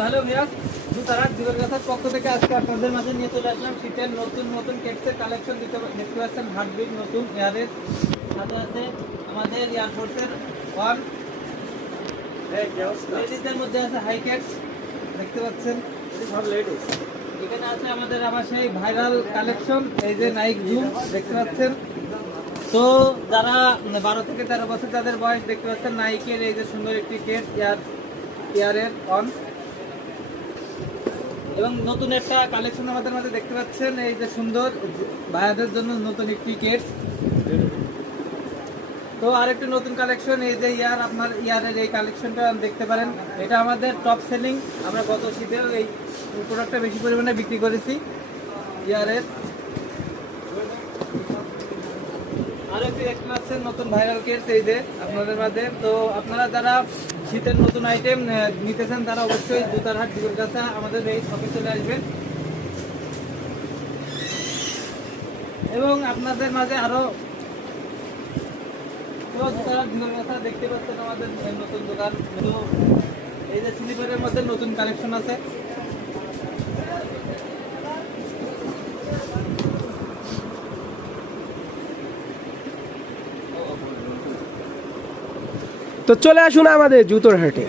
Hello viewers, জুতারাট দিবরগাছার পক্ষ থেকে আজকে আপনাদের মাঝে নিয়ে চলে আসলাম শীতের নতুন কেটসের কালেকশন। দেখতে পাচ্ছেন হার্টবিট নতুন এয়ারের সাথে আছে আমাদের এয়ারফোর্সের ওয়ান লেডিসদের মধ্যে আছে হাই ক্যাটস দেখতে পাচ্ছেন সব লেডিস। এখানে আছে আমাদের আবার সেই ভাইরাল কালেকশন, এই যে নাইক জুম দেখতে পাচ্ছেন। তো যারা 12 থেকে 13 বছর যাদের বয়স দেখতে পাচ্ছেন নাইকের এই যে সুন্দর একটি কেট এয়ারের অন, এবং নতুন একটা কালেকশন আমাদের মাঝে দেখতে পাচ্ছেন এই যে সুন্দর ভাইয়াদের জন্য নতুন একটি কেট। তো আরেকটি নতুন কালেকশন এই যে আপনার ইয়ারের এই কালেকশনটা দেখতে পারেন। এটা আমাদের টপ সেলিং, আমরা গত শীতেও এই প্রোডাক্টটা বেশি পরিমাণে বিক্রি করেছি ইয়ারের। আরো একটি দেখতে পাচ্ছেন নতুন ভাইরাল কেস এই যে আপনাদের মাঝে। তো আপনারা যারা শীতের নতুন আইটেম নিতেছেন তারা অবশ্যই জুতারহাট দিবরগাছা আমাদের এই শপে চলে আসবেন। এবং আপনাদের মাঝে আরো জুতারহাট দিবরগাছা দেখতে পাচ্ছেন আমাদের নতুন দোকান। তো এই যে স্লিপারের মধ্যে নতুন কালেকশন আছে। তো চলে আসুন আমাদের জুতোর হাটে।